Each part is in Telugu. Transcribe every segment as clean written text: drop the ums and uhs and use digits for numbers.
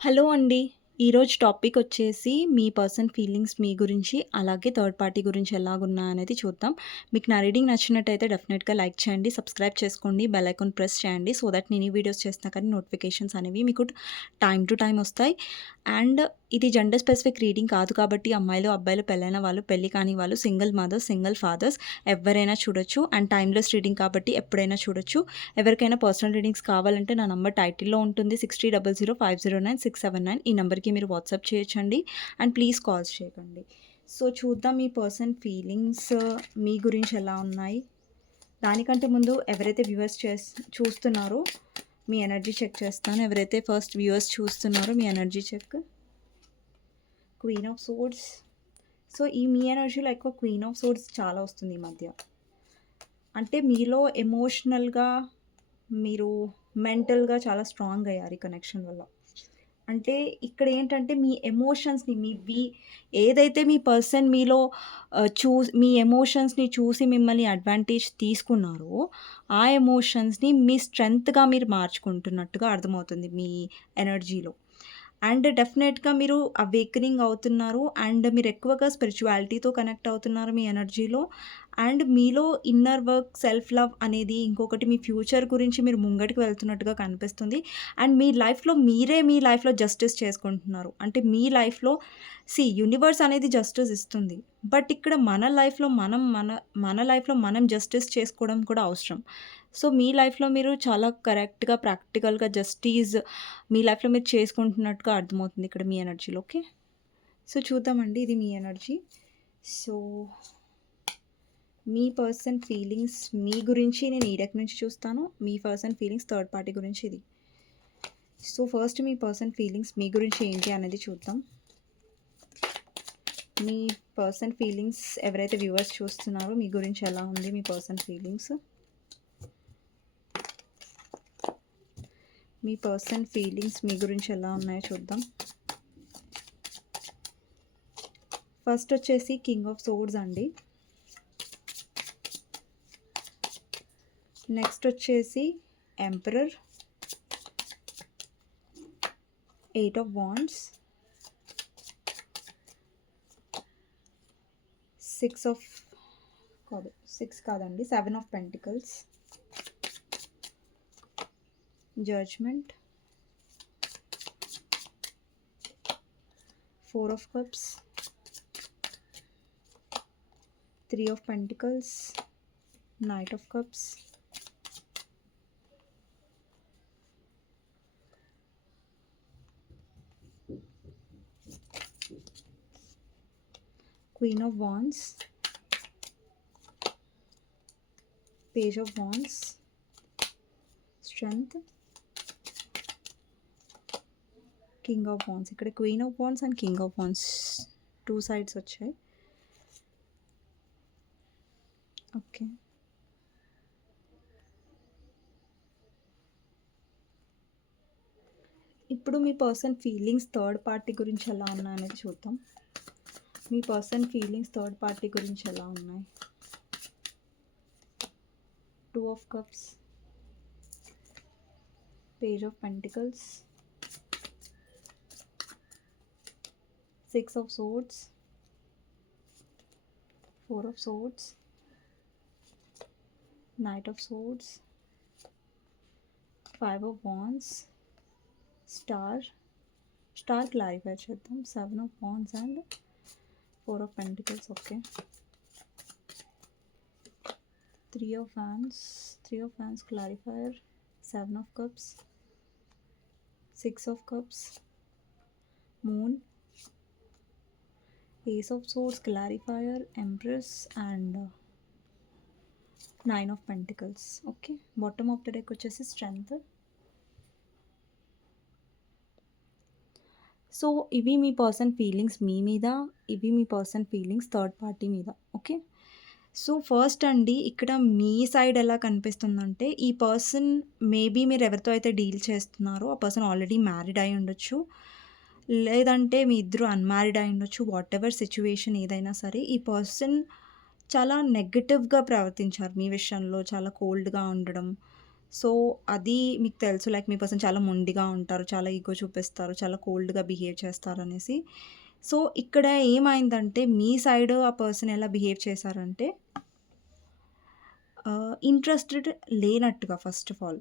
హలో అండి. ఈరోజు టాపిక్ వచ్చేసి మీ పర్సనల్ ఫీలింగ్స్ మీ గురించి, అలాగే థర్డ్ పార్టీ గురించి ఎలాగున్నాయనేది చూద్దాం. మీకు నా రీడింగ్ నచ్చినట్టయితే డెఫినెట్‌గా లైక్ చేయండి, సబ్స్క్రైబ్ చేసుకోండి, బెల్ ఐకాన్ ప్రెస్ చేయండి. సో దట్ నేను ఈ వీడియోస్ చేసినా కానీ నోటిఫికేషన్స్ అనేవి మీకు టైమ్ టు టైమ్ వస్తాయి. అండ్ ఇది జెండర్ స్పెసిఫిక్ రీడింగ్ కాదు కాబట్టి అమ్మాయిలు, అబ్బాయిలు, పెళ్ళైన వాళ్ళు, పెళ్లి కాని వాళ్ళు, సింగిల్ మదర్స్, సింగిల్ ఫాదర్స్ ఎవరైనా చూడొచ్చు. అండ్ టైమ్‌లెస్ రీడింగ్ కాబట్టి ఎప్పుడైనా చూడొచ్చు. ఎవరికైనా పర్సనల్ రీడింగ్స్ కావాలంటే నా నంబర్ టైటిల్‌లో ఉంటుంది. 6300509679 ఈ నంబర్‌కి మీరు వాట్సాప్ చేయొచ్చండి. అండ్ ప్లీజ్ కాల్స్ చేయకండి. సో చూద్దాం మీ పర్సన్ ఫీలింగ్స్ మీ గురించి ఎలా ఉన్నాయి. దానికంటే ముందు ఎవరైతే వ్యూవర్స్ చూస్తున్నారో మీ ఎనర్జీ చెక్ చేస్తాను. ఎవరైతే ఫస్ట్ వ్యూవర్స్ చూస్తున్నారో మీ energy check. Queen of swords. So ఈ మీ ఎనర్జీలో ఎక్కువ క్వీన్ ఆఫ్ సోర్డ్స్ చాలా వస్తుంది ఈ మధ్య. అంటే మీలో ఎమోషనల్‌గా మీరు మెంటల్‌గా చాలా స్ట్రాంగ్ అయ్యారు ఈ కనెక్షన్ వల్ల. అంటే ఇక్కడ ఏంటంటే మీ ఎమోషన్స్‌ని ఏదైతే మీ పర్సన్ మీలో మీ ఎమోషన్స్‌ని చూసి మిమ్మల్ని అడ్వాంటేజ్ తీసుకున్నారో, ఆ ఎమోషన్స్‌ని మీ స్ట్రెంగ్త్‌గా మీరు మార్చుకుంటున్నట్టుగా అర్థమవుతుంది మీ ఎనర్జీలో. అండ్ డెఫినెట్‌గా మీరు అవేకెనింగ్ అవుతున్నారు. అండ్ మీరు ఎక్కువగా స్పిరిచువాలిటీతో కనెక్ట్ అవుతున్నారు మీ ఎనర్జీలో. అండ్ మీలో ఇన్నర్ వర్క్, సెల్ఫ్ లవ్ అనేది ఇంకొకటి మీ ఫ్యూచర్ గురించి మీరు ముంగటికి వెళ్తున్నట్టుగా కనిపిస్తుంది. అండ్ మీ లైఫ్‌లో జస్టిస్ చేసుకుంటున్నారు. అంటే మీ లైఫ్‌లో యూనివర్స్ అనేది జస్టిస్ ఇస్తుంది. బట్ ఇక్కడ మన లైఫ్‌లో మనం జస్టిస్ చేసుకోవడం కూడా అవసరం. సో మీ లైఫ్‌లో మీరు చాలా కరెక్ట్‌గా, ప్రాక్టికల్‌గా మీ లైఫ్‌లో మీరు చేసుకుంటున్నట్టుగా అర్థమవుతుంది ఇక్కడ మీ ఎనర్జీలో. ఓకే. సో చూద్దామండి ఇది మీ ఎనర్జీ. సో మీ పర్సన్ ఫీలింగ్స్ మీ గురించి నేను ఈ డెక్ నుంచి చూస్తాను. మీ పర్సన్ ఫీలింగ్స్ థర్డ్ పార్టీ గురించి ఇది. సో ఫస్ట్ మీ పర్సన్ ఫీలింగ్స్ మీ గురించి ఏంటి అనేది చూద్దాం. మీ పర్సన్ ఫీలింగ్స్ ఎవరైతే వ్యూవర్స్ చూస్తున్నారో మీ గురించి ఎలా ఉంది మీ పర్సన్ ఫీలింగ్స్. మీ పర్సన్ ఫీలింగ్స్ మీ గురించి ఎలా ఉన్నాయో చూద్దాం. ఫస్ట్ వచ్చేసి కింగ్ ఆఫ్ సోర్డ్స్ అండి. నెక్స్ట్ వచ్చేసి emperor, 8 of wands, 7 of pentacles, judgement, 4 of cups, 3 of pentacles, knight of cups, Queen of Wands, Page of Wands, Strength, King of Wands. ఇక్కడ Queen of Wands and King of Wands 2 sides వచ్చాయి. ఓకే. ఇప్పుడు మీ పర్సన్ ఫీలింగ్స్ థర్డ్ పార్టీ గురించి ఎలా ఉన్నాయనేది చూద్దాం. మీ పర్సన్ ఫీలింగ్స్ థర్డ్ పార్టీ గురించి ఎలా ఉన్నాయి. 2 of cups, page of pentacles, 6 of swords, 4 of swords, knight of swords, 5 of wands, star clarify చేద్దాం. 7 of wands and 4 of pentacles. Okay. 3 of hands clarifier, 7 of cups, 6 of cups, moon, ace of swords clarifier, empress and 9 of pentacles. Okay. Bottom of the deck వచ్చేసి స్ట్రెంగ్త్. సో ఇవి మీ పర్సన్ ఫీలింగ్స్ మీ మీద, ఇవి మీ పర్సన్ ఫీలింగ్స్ థర్డ్ పార్టీ మీద. ఓకే. సో ఫస్ట్ అండి ఇక్కడ మీ సైడ్ ఎలా కనిపిస్తుందంటే ఈ పర్సన్ మేబీ మీరు ఎవరితో అయితే డీల్ చేస్తున్నారో ఆ పర్సన్ ఆల్రెడీ మ్యారీడ్ అయి ఉండొచ్చు, లేదంటే మీ ఇద్దరు అన్మ్యారీడ్ అయి ఉండొచ్చు. వాట్ ఎవర్ సిచ్యువేషన్ ఏదైనా సరే ఈ పర్సన్ చాలా నెగటివ్గా ప్రవర్తించారు మీ విషయంలో. చాలా కోల్డ్గా ఉండడం, సో, అది మీకు తెలుసు లైక్ మీ పర్సన్ చాలా మొండిగా ఉంటారు. చాలా ఇగో చూపిస్తారు. చాలా కోల్డ్‌గా బిహేవ్ చేస్తారనేసి. సో, ఇక్కడ ఏమైందంటే మీ సైడ్ ఆ పర్సన్ ఎలా బిహేవ్ చేశారంటే ఇంట్రెస్టెడ్ లేనట్టుగా ఫస్ట్ ఆఫ్ ఆల్.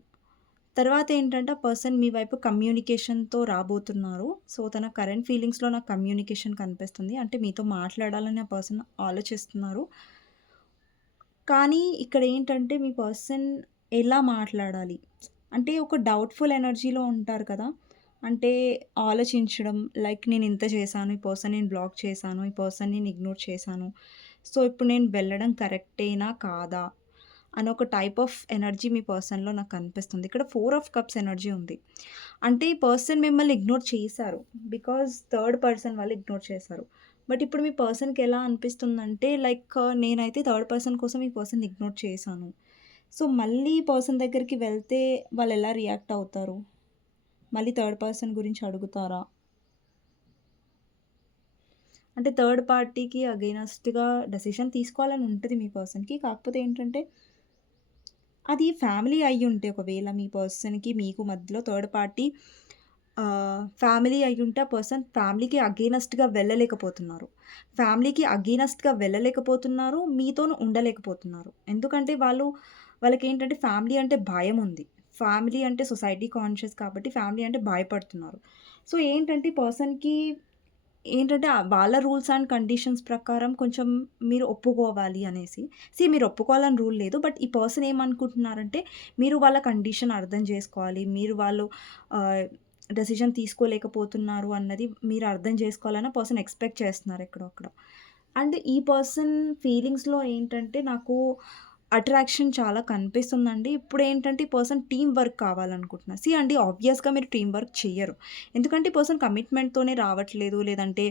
తర్వాతేంటంటే ఆ పర్సన్ మీ వైపు కమ్యూనికేషన్‌తో రాబోతున్నారు. సో, తన కరెంట్ ఫీలింగ్స్‌లో నాకు కమ్యూనికేషన్ కనిపిస్తుంది. అంటే మీతో మాట్లాడాలని ఆ పర్సన్ ఆలోచిస్తున్నారు. కానీ ఇక్కడేంటంటే మీ పర్సన్ ఎలా మాట్లాడాలి? అంటే ఒక డౌట్‌ఫుల్ ఎనర్జీలో ఉంటారు కదా! అంటే ఆలోచించడం లైక్ నేనింత చేశాను. ఈ పర్సన్ నేను బ్లాక్ చేశాను. ఈ పర్సన్‌ని నేను ఇగ్నోర్ చేశాను. సో, ఇప్పుడు నేను వెళ్ళడం కరెక్టేనా? కాదా? అని ఒక టైప్ ఆఫ్ ఎనర్జీ మీ పర్సన్‌లో నాకు కనిపిస్తుంది. ఇక్కడ 4 ఆఫ్ కప్స్ ఎనర్జీ ఉంది. అంటే ఈ పర్సన్ మిమ్మల్ని ఇగ్నోర్ చేశారు. బికాజ్ థర్డ్ పర్సన్ వాళ్ళు ఇగ్నోర్ చేశారు. బట్ ఇప్పుడు మీ పర్సన్‌కి ఎలా అనిపిస్తుందంటే లైక్ నేనైతే థర్డ్ పర్సన్ కోసం ఈ పర్సన్‌ని ఇగ్నోర్ చేశాను. సో, మళ్ళీ ఈ పర్సన్ దగ్గరికి వెళ్తే వాళ్ళెలా రియాక్ట్ అవుతారు? మళ్ళీ థర్డ్ పర్సన్ గురించి అడుగుతారా? అంటే థర్డ్ పార్టీకి అగైనెస్ట్‌గా డెసిషన్ తీసుకోవాలని ఉంటది మీ పర్సన్‌కి. కాకపోతే ఏంటంటే అది ఫ్యామిలీ అయ్యుంటే ఒకవేళ మీ పర్సన్‌కి మీకు మధ్యలో థర్డ్ పార్టీ ఫ్యామిలీ అయ్యుంటే ఆ పర్సన్ ఫ్యామిలీకి అగెయినెస్ట్‌గా వెళ్ళలేకపోతున్నారు. ఫ్యామిలీకి అగెయినెస్ట్‌గా వెళ్ళలేకపోతున్నారు. మీతోని ఉండలేకపోతున్నారు. ఎందుకంటే వాళ్ళకేంటంటే ఫ్యామిలీ అంటే భయముంది. ఫ్యామిలీ అంటే సొసైటీ కాన్షియస్ కాబట్టి ఫ్యామిలీ అంటే భయపడుతున్నారు. సో, ఏంటంటే ఈ పర్సన్‌కి ఏంటంటే వాళ్ళ రూల్స్ అండ్ కండిషన్స్ ప్రకారం కొంచెం మీరు ఒప్పుకోవాలి అనేసి. మీరు ఒప్పుకోవాలని రూల్ లేదు. బట్ ఈ పర్సన్ ఏమనుకుంటున్నారంటే మీరు వాళ్ళ కండిషన్ అర్థం చేసుకోవాలి. మీరు వాళ్ళు ఆహ్, డెసిషన్ తీసుకోలేకపోతున్నారు అన్నది మీరు అర్థం చేసుకోవాలని పర్సన్ ఎక్స్‌పెక్ట్ చేస్తున్నారు ఎక్కడో అక్కడ. అండ్ ఈ పర్సన్ ఫీలింగ్స్‌లో ఏంటంటే నాకు అట్రాక్షన్ చాలా కనిపిస్తుందండి. ఇప్పుడేంటంటే ఈ పర్సన్ టీమ్ వర్క్ కావాలనుకుంటున్నారు. అండి ఆబ్వియస్‌గా మీరు టీమ్ వర్క్ చెయ్యరు. ఎందుకంటే ఈ పర్సన్ కమిట్మెంట్‌తోనే రావట్లేదు. లేదంటే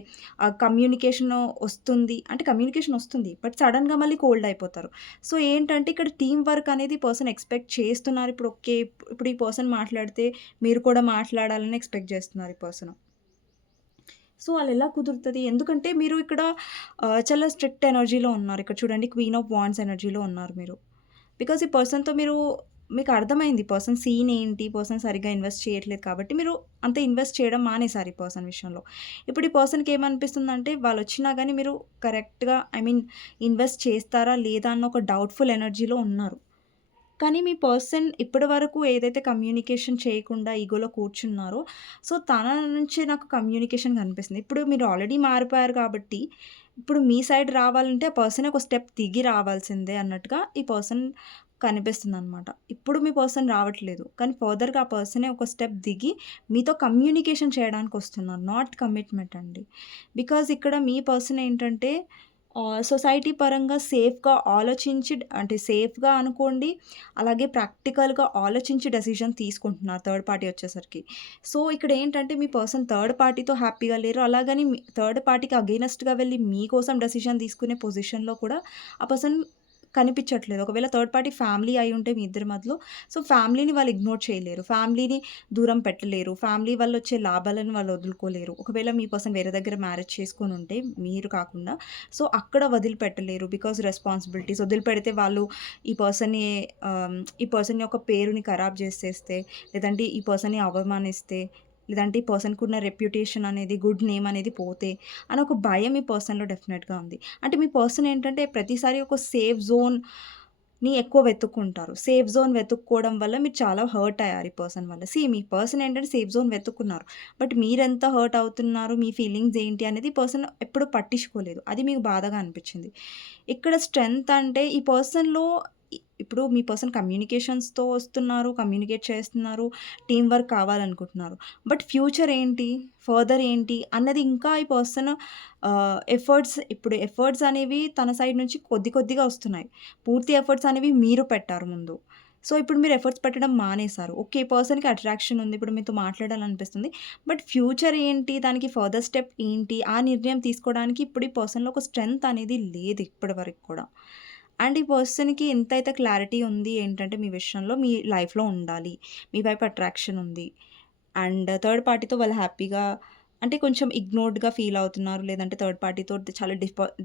కమ్యూనికేషన్ వస్తుంది. అంటే కమ్యూనికేషన్ వస్తుంది. బట్ సడెన్‌గా మళ్ళీ కోల్డ్ అయిపోతారు. సో, ఏంటంటే ఇక్కడ టీమ్ వర్క్ అనేది పర్సన్ ఎక్స్‌పెక్ట్ చేస్తున్నారు. ఇప్పుడు ఓకే. ఇప్పుడు ఈ పర్సన్ మాట్లాడితే మీరు కూడా మాట్లాడాలని ఎక్స్‌పెక్ట్ చేస్తున్నారు ఈ పర్సన్. సో, అలా కుదురుతది? ఎందుకంటే మీరు ఇక్కడ చాలా స్ట్రిక్ట్ ఎనర్జీలో ఉన్నారు. ఇక్కడ చూడండి క్వీన్ ఆఫ్ వాండ్స్ ఎనర్జీలో ఉన్నారు మీరు. బికాజ్ ఈ పర్సన్‌తో మీకు అర్థమైంది. ఈ పర్సన్ సీన్ ఏంటి? ఈ పర్సన్ సరిగ్గా ఇన్వెస్ట్ చేయట్లేదు కాబట్టి మీరు అంత ఇన్వెస్ట్ చేయడం మానేసారు ఈ పర్సన్ విషయంలో. ఇప్పుడు ఈ పర్సన్‌కి ఏమనిపిస్తుందంటే వాళ్ళొచ్చినా గాని మీరు కరెక్ట్‌గా ఇన్వెస్ట్ చేస్తారా? లేదా? అన్న ఒక డౌట్‌ఫుల్ ఎనర్జీలో ఉన్నారు. కానీ మీ పర్సన్ ఇప్పటి వరకు ఏదైతే కమ్యూనికేషన్ చేయకుండా ఈగోలో కూర్చున్నారో, సో, తన నుంచి నాకు కమ్యూనికేషన్ కనిపిస్తుంది. ఇప్పుడు మీరు ఆల్రెడీ మారిపోయారు కాబట్టి, ఇప్పుడు మీ సైడ్ రావాలంటే ఆ పర్సన్ ఒక స్టెప్ దిగి రావాల్సిందే అన్నట్టుగా ఈ పర్సన్ కనిపిస్తుందనమాట. ఇప్పుడు మీ పర్సన్ రావట్లేదు. కానీ ఫర్దర్‌గా ఆ పర్సనే ఒక స్టెప్ దిగి మీతో కమ్యూనికేషన్ చేయడానికొస్తున్నారు. నాట్ కమిట్మెంట్ అండి. బికాజ్ ఇక్కడ మీ పర్సన్ ఏంటంటే సొసైటీ పరంగా సేఫ్‌గా ఆలోచించి అంటే సేఫ్‌గా అనుకోండి. అలాగే ప్రాక్టికల్‌గా ఆలోచించి డెసిషన్ తీసుకుంటున్నారు థర్డ్ పార్టీ వచ్చేసరికి. సో, ఇక్కడేంటంటే మీ పర్సన్ థర్డ్ పార్టీతో హ్యాపీగా లేరు. అలాగని థర్డ్ పార్టీకి అగెయినెస్ట్‌గా వెళ్లి మీకోసం డెసిషన్ తీసుకునే పొజిషన్‌లో కూడా ఆ పర్సన్ కనిపించట్లేదు. ఒకవేళ థర్డ్ పార్టీ ఫ్యామిలీ అయ్యుంటే మీ ఇద్దరి మధ్యలో, సో, ఫ్యామిలీని వాళ్ళు ఇగ్నోర్ చేయలేరు. ఫ్యామిలీని దూరం పెట్టలేరు. ఫ్యామిలీ వల్ల వచ్చే లాభాలను వాళ్ళు వదులుకోలేరు. ఒకవేళ మీ పర్సన్ వేరే దగ్గర మ్యారేజ్ చేసుకొనుంటే మీరు కాకుండా, సో, అక్కడ వదిలిపెట్టలేరు. బికాజ్ రెస్పాన్సిబిలిటీస్ వదిలిపెడితే వాళ్ళు ఈ పర్సన్‌ని ఈ పర్సన్ యొక్క పేరుని ఖరాబ్ చేసేస్తే, లేదంటే ఈ పర్సన్‌ని అవమానిస్తే, లేదంటే ఈ పర్సన్‌కున్న రెప్యుటేషన్ అనేది, గుడ్ నేమ్ అనేది పోతే అని ఒక భయం ఈ పర్సన్‌లో డెఫినెట్‌గా ఉంది. అంటే మీ పర్సన్ ఏంటంటే ప్రతిసారి ఒక సేఫ్ జోన్‌ని ఎక్కువ వెతుక్కుంటారు. సేఫ్ జోన్ వెతుక్కోవడం వల్ల మీరు చాలా హర్ట్ అయ్యారు ఈ పర్సన్ వల్ల. మీ పర్సన్ ఏంటంటే సేఫ్ జోన్ వెతుక్కున్నారు. బట్ మీరెంత హర్ట్ అవుతున్నారు, మీ ఫీలింగ్స్ ఏంటి అనేది పర్సన్ ఎప్పుడు పట్టించుకోలేదు. అది మీకు బాధగా అనిపించింది. ఇక్కడ స్ట్రెంగ్త్ అంటే ఈ పర్సన్‌లో ఇప్పుడు మీ పర్సన్ కమ్యూనికేషన్స్‌తో వస్తున్నారు, కమ్యూనికేట్ చేస్తున్నారు, టీమ్ వర్క్ కావాలనుకుంటున్నారు. బట్ ఫ్యూచర్ ఏంటి? ఫర్దర్ ఏంటి? అన్నది ఇంకా ఈ పర్సన్ ఎఫర్ట్స్ అనేవి తన సైడ్ నుంచి కొద్ది కొద్దిగా వస్తున్నాయి. పూర్తి ఎఫర్ట్స్ అనేవి మీరు పెట్టారు ముందు. సో, ఇప్పుడు మీరు ఎఫర్ట్స్ పెట్టడం మానేశారు. ఓకే. పర్సన్‌కి అట్రాక్షన్ ఉంది. ఇప్పుడు మీతో మాట్లాడాలనిపిస్తుంది. బట్ ఫ్యూచర్ ఏంటి? దానికి ఫర్దర్ స్టెప్ ఏంటి? ఆ నిర్ణయం తీసుకోవడానికి ఇప్పుడు ఈ పర్సన్‌లో ఒక స్ట్రెంగ్త్ అనేది లేదు ఇప్పటి వరకు కూడా. అండ్ ఈ పర్సన్‌కి ఎంతైతే క్లారిటీ ఉంది ఏంటంటే మీ విషయంలో మీ లైఫ్‌లో ఉండాలి. మీ వైపు అట్రాక్షన్ ఉంది. అండ్ థర్డ్ పార్టీతో వాళ్ళు హ్యాపీగా అంటే కొంచెం ఇగ్నోర్డ్‌గా ఫీల్ అవుతున్నారు. లేదంటే థర్డ్ పార్టీతో చాలా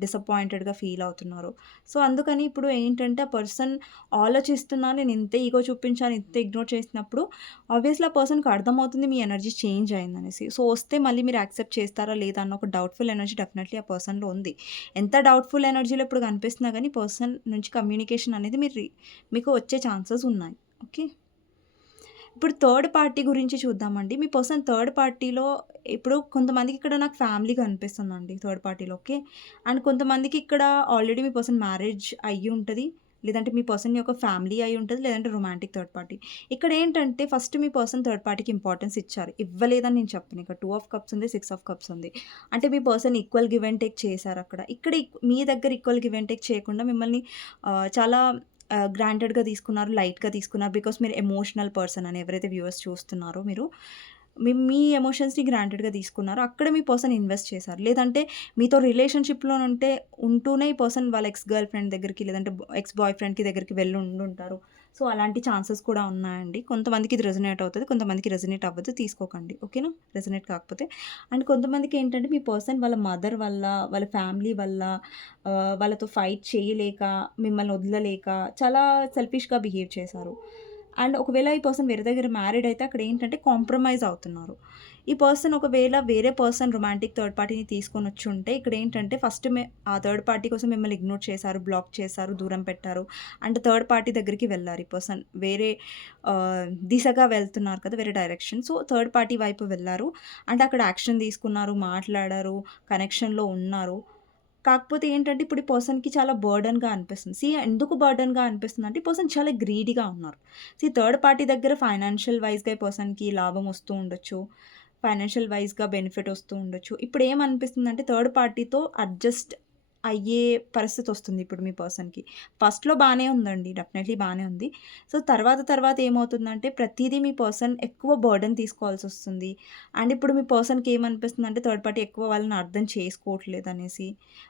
డిసప్పాయింటెడ్‌గా ఫీల్ అవుతున్నారు. సో, అందుకని ఇప్పుడు ఏంటంటే ఆ పర్సన్ ఆలోచిస్తున్నా నేను ఇంత ఈగో చూపించాను, ఇంత ఇగ్నోర్ చేసినప్పుడు ఆబ్వియస్లీ ఆ పర్సన్‌కి అర్థమవుతుంది మీ ఎనర్జీ చేంజ్ అయిందనేసి. సో, వస్తే మళ్ళీ మీరు యాక్సెప్ట్ చేస్తారా లేదా అన్న ఒక డౌట్‌ఫుల్ ఎనర్జీ డెఫినెట్‌లీ ఆ పర్సన్‌లో ఉంది. ఎంత డౌట్‌ఫుల్ ఎనర్జీలో ఇప్పుడు కనిపిస్తున్నా గానీ పర్సన్ నుంచి కమ్యూనికేషన్ అనేది మీకు వచ్చే ఛాన్సెస్ ఉన్నాయి. ఓకే. ఇప్పుడు థర్డ్ పార్టీ గురించి చూద్దామండి. మీ పర్సన్ థర్డ్ పార్టీలో ఇప్పుడు కొంతమందికి ఇక్కడ నాకు ఫ్యామిలీ కనిపిస్తుందండి థర్డ్ పార్టీలో. ఓకే. అండ్ కొంతమందికి ఇక్కడ ఆల్రెడీ మీ పర్సన్ మ్యారేజ్ అయ్యి ఉంటది. లేదంటే మీ పర్సన్ యొక్క ఫ్యామిలీ అయ్యి ఉంటది. లేదంటే రొమాంటిక్ థర్డ్ పార్టీ. ఇక్కడేంటంటే ఫస్ట్ మీ పర్సన్ థర్డ్ పార్టీకి ఇంపార్టెన్స్ ఇచ్చారు. ఇవ్వలేదని నేను చెప్పను. ఇక్కడ 2 ఆఫ్ కప్స్ ఉంది. 6 ఆఫ్ కప్స్ ఉంది. అంటే మీ person equal give and take చేశారక్కడ. ఇక్కడ మీ దగ్గర ఈక్వల్ గివ్ అండ్ టేక్ చేయకుండా మిమ్మల్ని చాలా గ్రాంటెడ్‌గా తీసుకున్నారు, లైట్‌గా తీసుకున్నారు. బికాస్ మీరు ఎమోషనల్ పర్సన్ అని ఎవరైతే వ్యూవర్స్ చూస్తున్నారో మీరు, మీ ఎమోషన్స్‌ని గ్రాంటెడ్‌గా తీసుకున్నారో అక్కడ మీ పర్సన్ ఇన్వెస్ట్ చేశారు. లేదంటే మీతో రిలేషన్‌షిప్‌లో ఉంటూనే ఈ పర్సన్ వాళ్ళ ఎక్స్ గర్ల్ ఫ్రెండ్ దగ్గరికి లేదంటే ఎక్స్ బాయ్ ఫ్రెండ్‌కి దగ్గరికి వెళ్ళి ఉండుంటారు. సో, అలాంటి ఛాన్సెస్ కూడా ఉన్నాయండి. కొంతమందికి ఇది రెజొనేట్ అవుతది. కొంతమందికి రెజొనేట్ అవ్వదు. తీసుకోకండి. ఓకేనా? రెజొనేట్ కాకపోతే. అండ్ కొంతమందికి ఏంటంటే మీ పర్సన్ వాళ్ళ మదర్ వల్ల, వాళ్ళ ఫ్యామిలీ వల్ల వాళ్ళతో ఫైట్ చేయలేక, మిమ్మల్ని వదలలేక చాలా సెల్ఫిష్‌గా బిహేవ్ చేశారు. అండ్ ఒకవేళ ఈ పర్సన్ వేరే దగ్గర మ్యారీడ్ అయితే అక్కడ ఏంటంటే కాంప్రమైజ్ అవుతున్నారు. ఈ పర్సన్ ఒకవేళ వేరే పర్సన్ రొమాంటిక్ థర్డ్ పార్టీని తీసుకొనొచ్చుంటే ఇక్కడేంటంటే ఫస్ట్ ఆ థర్డ్ పార్టీ కోసం మిమ్మల్ని ఇగ్నోర్ చేశారు, బ్లాక్ చేశారు, దూరం పెట్టారు. అండ్ థర్డ్ పార్టీ దగ్గరికి వెళ్లారు ఈ పర్సన్. వేరే దిశగా వెళ్తున్నారు కదా! వేరే డైరెక్షన్. సో, థర్డ్ పార్టీ వైపు వెళ్లారు. అంటే అక్కడ యాక్షన్ తీసుకున్నారు, మాట్లాడారు, కనెక్షన్‌లో ఉన్నారు. కాకపోతే ఏంటంటే ఇప్పుడు ఈ పర్సన్‌కి చాలా బర్డెన్‌గా అనిపిస్తుంది. ఎందుకు బర్డెన్‌గా అనిపిస్తుందంటే ఈ పర్సన్ చాలా గ్రీడీగా ఉన్నారు. థర్డ్ పార్టీ దగ్గర ఫైనాన్షియల్ వైస్‌గా ఈ పర్సన్‌కి లాభం వస్తూ ఉండొచ్చు. ఫైనాన్షియల్ వైస్‌గా బెనిఫిట్ వస్తూ ఉండొచ్చు. ఇప్పుడేమనిపిస్తుందంటే థర్డ్ పార్టీతో అడ్జస్ట్ అయ్యే పరిస్థితొస్తుంది ఇప్పుడు మీ పర్సన్‌కి. ఫస్ట్‌లో బానే ఉందండి. డెఫినెట్‌లీ బానే ఉంది. సో, తర్వాత ఏమవుతుందంటే ప్రతీదీ మీ పర్సన్ ఎక్కువ బర్డెన్ తీసుకోవాల్సొస్తుంది. అండ్ ఇప్పుడు మీ పర్సన్‌కి ఏమనిపిస్తుందంటే థర్డ్ పార్టీ ఎక్కువ వాళ్ళని అర్థం చేసుకోవట్లేదనేసి,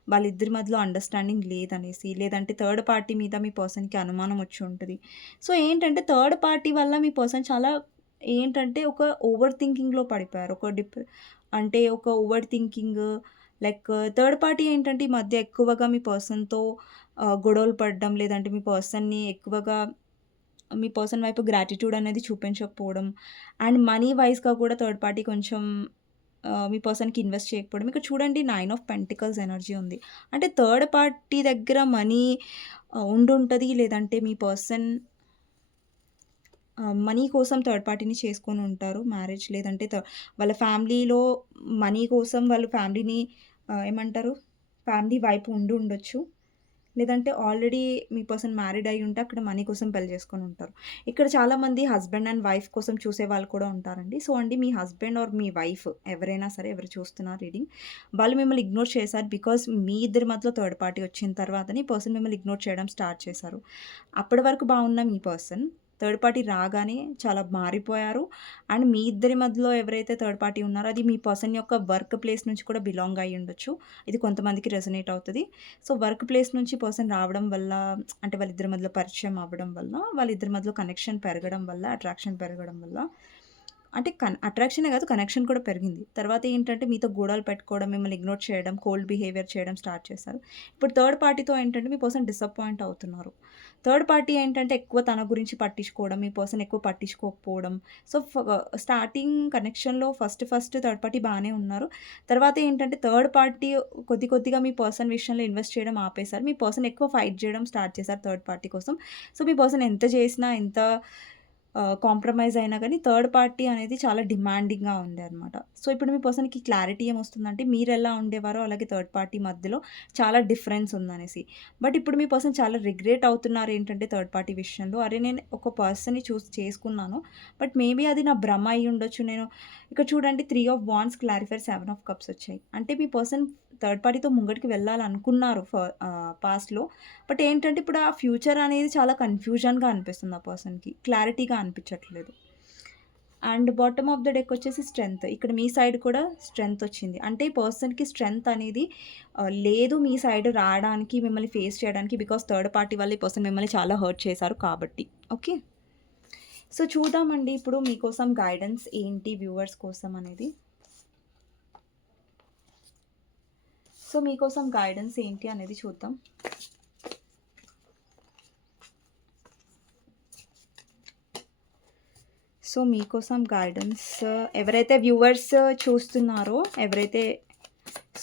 వాళ్ళిద్దరి మధ్యలో అండర్‌స్టాండింగ్ లేదనేసి, లేదంటే థర్డ్ పార్టీ మీద మీ పర్సన్‌కి అనుమానం వచ్చి ఉంటది. సో, ఏంటంటే థర్డ్ పార్టీ వల్ల మీ పర్సన్ చాలా ఏంటంటే ఒక ఓవర్ థింకింగ్‌లో పడిపోయారు. అంటే ఒక over thinking like third party ఏంటంటే ఈ మధ్య ఎక్కువగా మీ పర్సన్‌తో గొడవలు పడడం, లేదంటే మీ పర్సన్ వైపు గ్రాటిట్యూడ్ అనేది చూపించకపోవడం, అండ్ మనీ వైస్‌గా కూడా థర్డ్ పార్టీ కొంచెం మీ పర్సన్‌కి ఇన్వెస్ట్ చేయకపోవడం. ఇక్కడ చూడండి 9 ఆఫ్ పెంటికల్స్ ఎనర్జీ ఉంది. అంటే థర్డ్ పార్టీ దగ్గర మనీ ఉండుంటది. లేదంటే మీ పర్సన్ మనీ కోసం థర్డ్ పార్టీని చేసుకొనుంటారు మ్యారేజ్. లేదంటే వాళ్ళ ఫ్యామిలీలో మనీ కోసం వాళ్ళు ఫ్యామిలీని ఏమంటారు? ఫ్యామిలీ వైపు ఉండొచ్చు. లేదంటే ఆల్రెడీ మీ పర్సన్ మ్యారీడ్ అయ్యుంటే అక్కడ మనీ కోసం పెళ్లి చేసుకొనుంటారు. ఇక్కడ చాలామంది హస్బెండ్ అండ్ వైఫ్ కోసం చూసేవాళ్ళు కూడా ఉంటారండి. సో, అండి మీ హస్బెండ్ ఆర్ మీ వైఫ్ ఎవరైనా సరే ఎవరు చూస్తున్నారు రీడింగ్, వాళ్ళు మిమ్మల్ని ఇగ్నోర్ చేశారు. బికాజ్ మీ ఇద్దరి మధ్యలో థర్డ్ పార్టీ వచ్చిన తర్వాతనే ఈ పర్సన్ మిమ్మల్ని ఇగ్నోర్ చేయడం స్టార్ట్ చేశారు. అప్పటి వరకు బాగున్న మీ పర్సన్ థర్డ్ పార్టీ రాగానే చాలా మారిపోయారు. అండ్ మీ ఇద్దరి మధ్యలో ఎవరైతే థర్డ్ పార్టీ ఉన్నారో అది మీ పర్సన్ యొక్క వర్క్ ప్లేస్ నుంచి కూడా బిలాంగ్ అయ్యి ఉండొచ్చు. ఇది కొంతమందికి రెజొనేట్ అవుతది. సో, వర్క్ ప్లేస్ నుంచి పర్సన్ రావడం వల్ల అంటే వాళ్ళిద్దరి మధ్యలో పరిచయం అవ్వడం వల్ల, వాళ్ళిద్దరి మధ్యలో కనెక్షన్ పెరగడం వల్ల, అట్రాక్షన్ పెరగడం వల్ల అంటే అట్రాక్షనే కాదు కనెక్షన్ కూడా పెరిగింది. తర్వాత ఏంటంటే మీతో గొడవలు పెట్టుకోవడం, మిమ్మల్ని ఇగ్నోర్ చేయడం, కోల్డ్ బిహేవియర్ చేయడం స్టార్ట్ చేశారు. ఇప్పుడు థర్డ్ పార్టీతో ఏంటంటే మీ పర్సన్ డిసప్పాయింట్ అవుతున్నారు. థర్డ్ పార్టీ ఏంటంటే ఎక్కువ తన గురించి పట్టించుకోవడం, మీ పర్సన్ ఎక్కువ పట్టించుకోకపోవడం. సో, స్టార్టింగ్ కనెక్షన్‌లో ఫస్ట్ థర్డ్ పార్టీ బానే ఉన్నారు. తర్వాత ఏంటంటే థర్డ్ పార్టీ కొద్దిగా మీ పర్సన్ విషయంలో ఇన్వెస్ట్ చేయడం ఆపేశారు. మీ పర్సన్ ఎక్కువ ఫైట్ చేయడం స్టార్ట్ చేశారు థర్డ్ పార్టీ కోసం. సో, మీ పర్సన్ ఎంత చేసినా, ఎంత కాంప్రమైజ్ అయినా గానీ థర్డ్ పార్టీ అనేది చాలా డిమాండింగ్‌గా ఉండే అనమాట. సో, ఇప్పుడు మీ పర్సన్‌కి క్లారిటీ ఏమొస్తుందంటే మీరెలా ఉండేవారో అలాగే థర్డ్ పార్టీ మధ్యలో చాలా డిఫరెన్స్ ఉందనేసి. బట్ ఇప్పుడు మీ పర్సన్ చాలా రిగ్రెట్ అవుతున్నారు ఏంటంటే థర్డ్ పార్టీ విషయంలో. అరే! నేను ఒక పర్సన్‌ని చేసుకున్నాను. బట్ మేబీ అది నా భ్రమ అయ్యుండొచ్చు. ఇక్కడ చూడండి 3 of wands clarifier 7 of cups వచ్చాయి. అంటే మీ పర్సన్ థర్డ్ పార్టీతో ముంగటికి వెళ్ళాలనుకున్నారు పాస్ట్‌లో. బట్ ఏంటంటే ఇప్పుడు ఆ ఫ్యూచర్ అనేది చాలా కన్‌ఫ్యూజన్‌గా అనిపిస్తుంది ఆ పర్సన్‌కి. క్లారిటీగా అనిపించట్లేదు. And bottom of the deck వచ్చేసి స్ట్రెంగ్త్. ఇక్కడ మీ సైడ్ కూడా స్ట్రెంగ్త్ వచ్చింది. అంటే ఈ పర్సన్‌కి స్ట్రెంగ్త్ అనేది లేదు మీ సైడ్ రావడానికి, మిమ్మల్ని ఫేస్ చేయడానికి. బికాజ్ థర్డ్ పార్టీ వల్ల ఈ పర్సన్ మిమ్మల్ని చాలా హర్ట్ చేశారు కాబట్టి. ఓకే. సో, చూద్దామండి ఇప్పుడు మీకోసం గైడెన్స్ ఏంటి వ్యూవర్స్ కోసం అనేది. సో మీకోసం గైడెన్స్ ఏంటి అనేది చూద్దాం. సో మీకోసం గైడెన్స్ ఎవరైతే వ్యూవర్స్ చూస్తున్నారో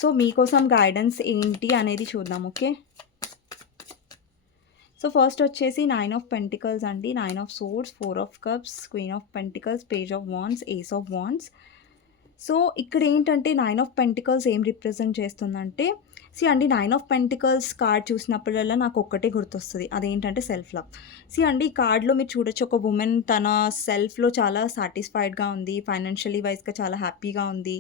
సో మీకోసం గైడెన్స్ ఏంటి అనేది చూద్దాం. ఓకే. సో ఫస్ట్ వచ్చేసి 9 ఆఫ్ పెంటికల్స్ అండి, 9 of swords, 4 of cups, queen of pentacles, page of wands, ace of wands. So ఇక్కడ ఏంటంటే 9 ఆఫ్ పెంటికల్స్ ఏం రిప్రజెంట్ చేస్తుందంటే, అండి 9 ఆఫ్ పెంటికల్స్ కార్డ్ చూసినప్పుడల్లా నాకు ఒక్కటే గుర్తొస్తుంది, అదేంటంటే సెల్ఫ్ లవ్. అండి ఈ కార్డ్లో మీరు చూడొచ్చు, ఒక ఉమెన్ తన సెల్ఫ్లో చాలా సాటిస్ఫైడ్గా ఉంది, ఫైనాన్షియలీ వైజ్గా చాలా హ్యాపీగా ఉంది,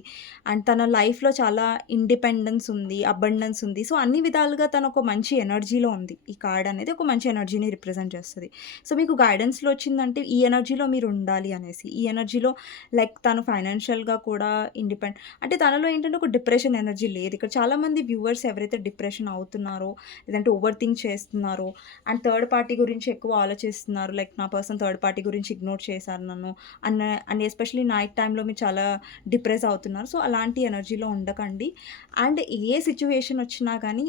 అండ్ తన లైఫ్లో చాలా ఇండిపెండెన్స్ ఉంది, అబండెన్స్ ఉంది. సో అన్ని విధాలుగా తను ఒక మంచి ఎనర్జీలో ఉంది. ఈ కార్డ్ అనేది ఒక మంచి ఎనర్జీని రిప్రజెంట్ చేస్తుంది. సో మీకు గైడెన్స్లో వచ్చిందంటే ఈ ఎనర్జీలో మీరు ఉండాలి అనేసి. ఈ ఎనర్జీలో లైక్ తను ఫైనాన్షియల్గా కూడా అంటే తనలో ఏంటంటే ఒక డిప్రెషన్ ఎనర్జీ లేదు. ఇక్కడ చాలామంది వ్యూవర్స్ ఎవరైతే డిప్రెషన్ అవుతున్నారో, లేదంటే ఓవర్ థింక్ చేస్తున్నారో, అండ్ థర్డ్ పార్టీ గురించి ఎక్కువ ఆలోచిస్తున్నారు, లైక్ నా పర్సన్ థర్డ్ పార్టీ గురించి ఇగ్నోర్ చేశారు నన్ను అండ్ ఎస్పెషలీ నైట్ టైంలో మీరు చాలా డిప్రెస్ అవుతున్నారు. సో అలాంటి ఎనర్జీలో ఉండకండి. అండ్ ఏ సిచ్యువేషన్ వచ్చినా కానీ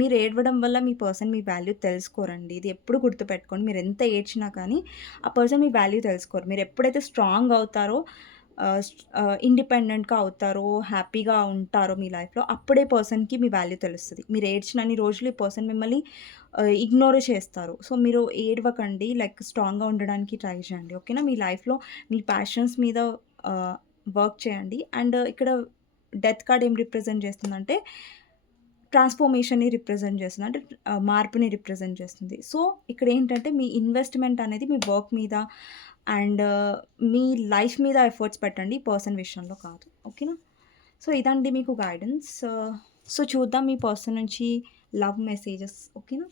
మీరు ఏడవడం వల్ల మీ పర్సన్ మీ వాల్యూ తెలుసుకోరండి. ఇది ఎప్పుడు గుర్తుపెట్టుకోండి. మీరు ఎంత ఏడ్చినా కానీ ఆ పర్సన్ మీ వాల్యూ తెలుసుకోరు. మీరు ఎప్పుడైతే స్ట్రాంగ్ అవుతారో, ఇండిపెండెంట్‌గా అవుతారో, హ్యాపీగా ఉంటారో మీ లైఫ్‌లో, అప్పుడే పర్సన్‌కి మీ వాల్యూ తెలుస్తది. మీరు ఏడ్చినన్ని రోజులు ఈ పర్సన్ మిమ్మల్ని ఇగ్నోర్ చేస్తారు. సో మీరు ఏడవకండి, లైక్ స్ట్రాంగ్‌గా ఉండడానికి ట్రై చేయండి. ఓకేనా. మీ లైఫ్‌లో మీ ప్యాషన్స్ మీద వర్క్ చేయండి. అండ్ ఇక్కడ డెత్ కార్డ్ ఏం రిప్రజెంట్ చేస్తుందంటే, ట్రాన్స్‌ఫర్మేషన్‌ని రిప్రజెంట్ చేస్తుంది. అంటే మార్పుని రిప్రజెంట్ చేస్తుంది. సో ఇక్కడ ఏంటంటే మీ ఇన్వెస్ట్‌మెంట్ అనేది మీ వర్క్ మీద అండ్ మీ లైఫ్ మీద ఎఫర్ట్స్ పెట్టండి, పర్సన్ విషయంలో కాదు. ఓకేనా. సో ఇదండి మీకు గైడెన్స్. సో చూద్దాం మీ పర్సన్ నుంచి లవ్ మెసేజెస్. ఓకేనా.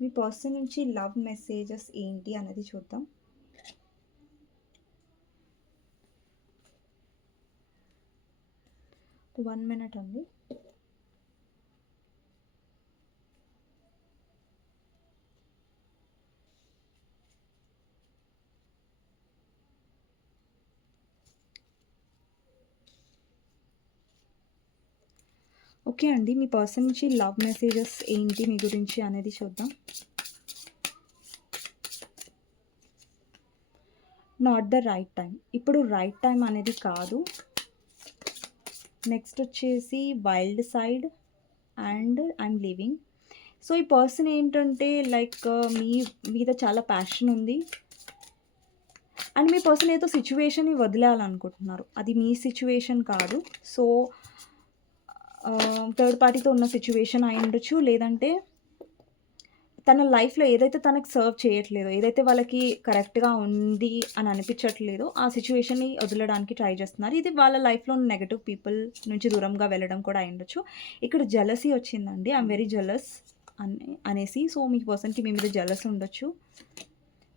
మీ పర్సన్ నుంచి లవ్ మెసేజెస్ ఏంటి అనేది చూద్దాం. వన్ మినిట్ అండి. ఓకే అండి. మీ పర్సన్ నుంచి లవ్ మెసేజెస్ ఏంటి మీ గురించి అనేది చూద్దాం. Not the right time. ఇప్పుడు రైట్ టైం అనేది కాదు. నెక్స్ట్ వచ్చేసి wild side and I'm living. So ఈ పర్సన్ ఏంటంటే లైక్ మీ మీద చాలా ప్యాషన్ ఉంది. అండ్ మీ పర్సన్ ఏదో సిచ్యువేషన్ని వదిలేయాలనుకుంటున్నారు. అది మీ సిచ్యువేషన్ కాదు. సో థర్డ్ పార్టీతో ఉన్న సిచ్యువేషన్ అయి ఉండొచ్చు, లేదంటే తన లైఫ్‌లో ఏదైతే తనకు సర్వ్ చేయట్లేదో, ఏదైతే వాళ్ళకి కరెక్ట్‌గా ఉంది అని అనిపించట్లేదో, ఆ సిచ్యువేషన్‌ని వదలడానికి ట్రై చేస్తున్నారు. ఇది వాళ్ళ లైఫ్‌లో నెగెటివ్ పీపుల్ నుంచి దూరంగా వెళ్ళడం కూడా అయ్యుండొచ్చు. ఇక్కడ జెలసీ వచ్చిందండి. ఐయామ్ వెరీ జెలస్ అనేసి. సో మీ పర్సన్‌కి మీ మీద జెలస్ ఉండొచ్చు.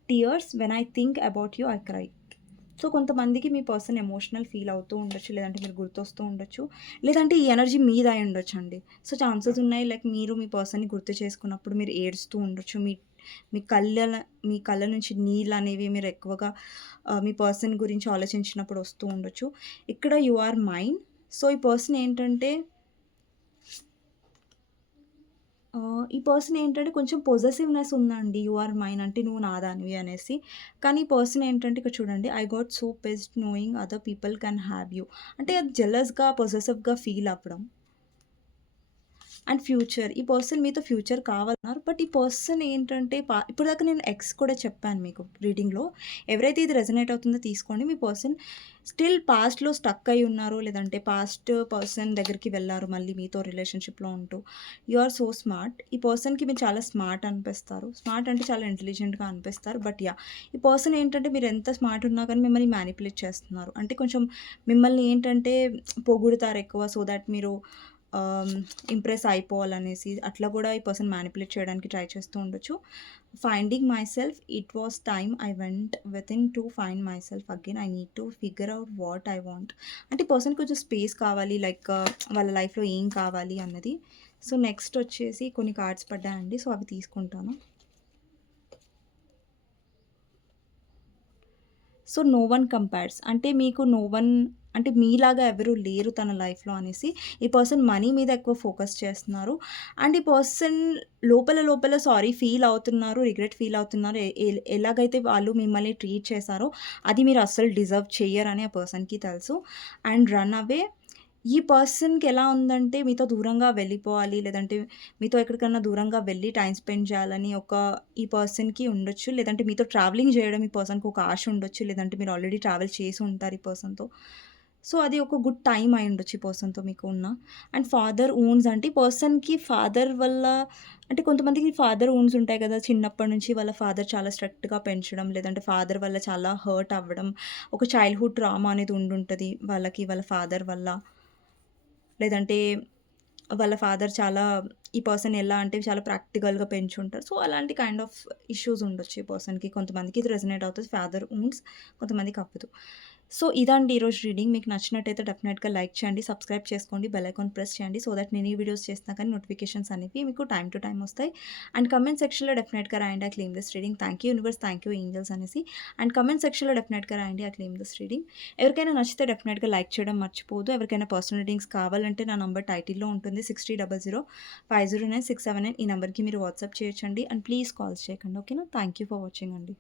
Tears when I think about you I cry. So కొంతమందికి మీ పర్సన్ ఎమోషనల్ ఫీల్ అవుతూ ఉండొచ్చు, లేదంటే మీరు గుర్తొస్తూ ఉండొచ్చు, లేదంటే ఈ ఎనర్జీ మీద అయి ఉండొచ్చు అండి. సో ఛాన్సెస్ ఉన్నాయి, లైక్ మీరు మీ పర్సన్ని గుర్తు చేసుకున్నప్పుడు మీరు ఏడుస్తూ ఉండొచ్చు. మీ మీ కళ్ళ నుంచి నీళ్ళు అనేవి మీరు ఎక్కువగా మీ పర్సన్ గురించి ఆలోచించినప్పుడు వస్తూ ఉండొచ్చు. ఇక్కడ యు ఆర్ మైన్. సో ఈ పర్సన్ ఏంటంటే ఈ పర్సన్ ఏంటంటే కొంచెం పొజెసివ్‌నెస్ ఉందండి. యూ ఆర్ మైన్ అంటే నువ్వు నాదానివి అనేసి. కానీ ఈ పర్సన్ ఏంటంటే ఇక్కడ చూడండి, I got so pissed knowing other people can have you. అంటే అది జెలస్‌గా, పొసెసివ్‌గా ఫీల్ అవ్వడం. అండ్ ఫ్యూచర్, ఈ పర్సన్ మీతో ఫ్యూచర్ కావాలన్నారు. బట్ ఈ పర్సన్ ఏంటంటే ఇప్పటిదాకా నేను ఎక్స్ కూడా చెప్పాను మీకు రీడింగ్‌లో. ఎవరైతే ఇది రెజొనేట్ అవుతుందో తీసుకోండి. మీ పర్సన్ స్టిల్ పాస్ట్‌లో స్టక్ అయ్యి ఉన్నారో, లేదంటే పాస్ట్ పర్సన్ దగ్గరికి వెళ్లారు మళ్ళీ మీతో రిలేషన్‌షిప్‌లో ఉంటూ. You are so smart. ఈ పర్సన్‌కి మీరు చాలా స్మార్ట్ అనిపిస్తారు. స్మార్ట్ అంటే చాలా ఇంటెలిజెంట్‌గా అనిపిస్తారు. బట్ ఈ పర్సన్ ఏంటంటే మీరు ఎంత స్మార్ట్ ఉన్నా కానీ మిమ్మల్ని మ్యానిపులేట్ చేస్తున్నారు. అంటే కొంచెం మిమ్మల్ని ఏంటంటే పొగుడుతారు ఎక్కువ, సో దట్ మీరు ఇంప్రెస్ అయిపోవాలనేసి అట్లా కూడా ఈ పర్సన్ మ్యానిపులేట్ చేయడానికి ట్రై చేస్తూ ఉండొచ్చు. Finding my self, it was time I went within to find my self again. I need to figure out what I want. అంటే ఈ పర్సన్ కొంచెం స్పేస్ కావాలి, లైక్ వాళ్ళ లైఫ్లో ఏం కావాలి అన్నది. సో నెక్స్ట్ వచ్చేసి కొన్ని కార్డ్స్ పడ్డాయండి. సో అవి తీసుకుంటాను. సో నో వన్ కంపేర్స్ అంటే మీకు నో వన్ అంటే మీలాగా ఎవరు లేరు తన లైఫ్‌లో అనేసి. ఈ పర్సన్ మనీ మీద ఎక్కువ ఫోకస్ చేస్తున్నారు. అండ్ ఈ పర్సన్ లోపల లోపల సారీ ఫీల్ అవుతున్నారు. రిగ్రెట్ ఫీల్ అవుతున్నారు. ఎలాగైతే వాళ్ళు మిమ్మల్ని ట్రీట్ చేశారో అది మీరు అస్సలు డిజర్వ్ చెయ్యరని ఆ పర్సన్‌కి తెలుసు. And run away. ఈ పర్సన్‌కి ఎలా ఉందంటే మీతో దూరంగా వెళ్ళిపోవాలి. లేదంటే మీతో ఎక్కడికన్నా దూరంగా వెళ్ళి టైమ్ స్పెండ్ చేయాలని ఈ పర్సన్‌కి ఉండొచ్చు. లేదంటే మీతో ట్రావెలింగ్ చేయడం ఈ పర్సన్‌కి ఒక ఆశ ఉండొచ్చు. లేదంటే మీరు ఆల్రెడీ ట్రావెల్ చేసి ఉంటారు ఈ పర్సన్‌తో. సో, అది ఒక గుడ్ టైమ్ అయ్యుండొచ్చు ఈ పర్సన్‌తో మీకు ఉన్న. అండ్ ఫాదర్ వూండ్స్ అంటే ఈ పర్సన్‌కి ఫాదర్ వల్ల అంటే కొంతమందికి ఫాదర్ వూండ్స్ ఉంటాయి కదా! చిన్నప్పటి నుంచి వాళ్ళ ఫాదర్ చాలా స్ట్రిక్ట్‌గా పెంచడం, లేదంటే ఫాదర్ వల్ల చాలా హర్ట్ అవ్వడం, ఒక చైల్డ్‌హుడ్ ట్రామా అనేది ఉండుంటది వాళ్ళకి వాళ్ళ ఫాదర్ వల్ల. లేదంటే వాళ్ళ ఫాదర్ చాలా ఈ పర్సన్ ఎలా అంటే చాలా ప్రాక్టికల్‌గా పెంచుంటారు. సో, అలాంటి కైండ్ ఆఫ్ ఇష్యూస్ ఉండొచ్చు ఈ పర్సన్‌కి. కొంతమందికి ఇది రెజొనేట్ అవుతది. ఫాదర్ వూండ్స్ కొంతమందికి అవ్వదు. సో, ఇదండి ఈరోజు రీడింగ్. మీకు నచ్చినట్టయితే డెఫినెట్‌గా లైక్ చేయండి, సబ్స్క్రైబ్ చేసుకోండి, బెల్ ఐకాన్ ప్రెస్ చేయండి. సో దట్ నేను ఈ వీడియోస్ చేసినా కానీ నోటిఫికేషన్స్ అనేవి మీకు టైమ్ టు టైమ్ వస్తాయి. అండ్ కామెంట్ సెక్షన్‌లో డెఫినెట్‌గా రాయండి I claim this reading. Thank you universe, thank you angels అనేసి. అండ్ కామెంట్ సెక్షన్‌లో డెఫినెట్‌గా రాయండి ఐ క్లెయిమ్ దిస్ రీడింగ్. ఎవరికైనా నచ్చితే డెఫినెట్‌గా లైక్ చేయడం మర్చిపోవద్దు. ఎవరికైనా పర్సనల్ రీడింగ్స్ కావాలంటే నా నంబర్ టైటిల్‌లో ఉంటుంది. 6000 509 679 ఈ నంబర్‌కి మీరు వాట్సాప్ చేయొచ్చండి. అండ్ ప్లీజ్ కాల్స్ చేయకండి. ఓకేనా? థాంక్ యూ ఫర్ వాచింగ్ అండి.